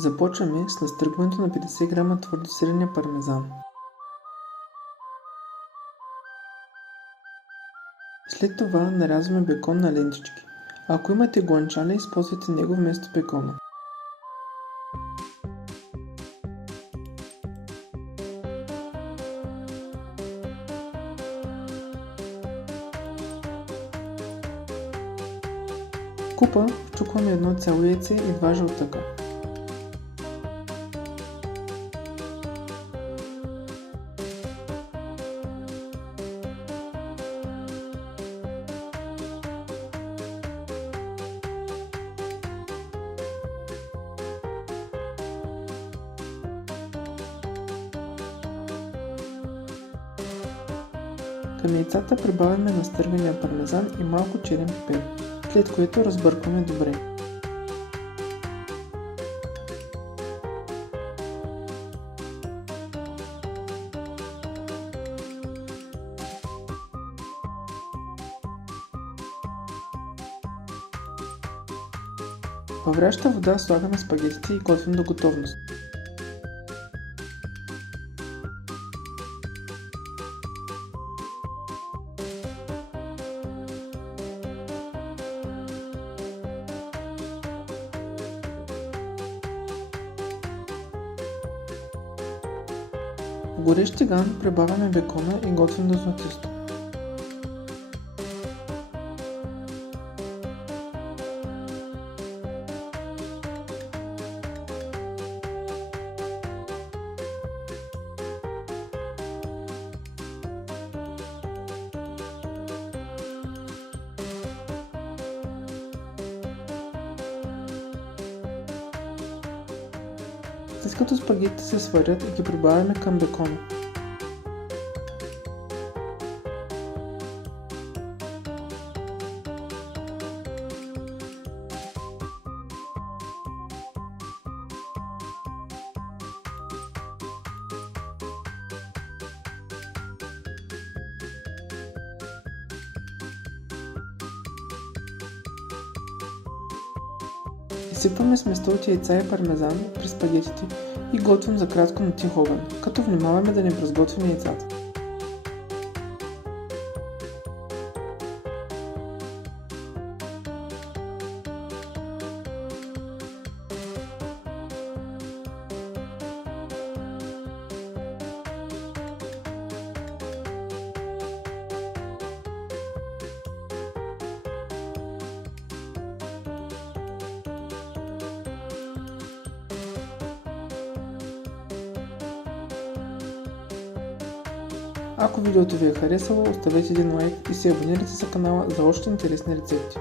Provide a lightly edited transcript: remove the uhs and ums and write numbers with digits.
Започваме с настръгването на 50 грама твърдо сирения пармезан. След това нарязваме бекон на лентички. Ако имате гуанчале, използвайте него вместо бекона. В купа вчукваме едно цяло яйце и 2 жълтъка. Към яйцата прибавяме настъргания пармезан и малко черен пипер, след което разбъркваме добре. Във вряща вода слагаме спагетите и готвим до готовност. В горещ тиган прибавяме бекона и готвим до златисто. След като спагетите се сварят и ги прибавяме към бекона. Изсипваме сместа от яйца и пармезан при спагетите и готвим за кратко на тих огън, като внимаваме да не разготвим яйцата. Ако видеото ви е харесало, оставете един лайк и се абонирайте за канала за още интересни рецепти.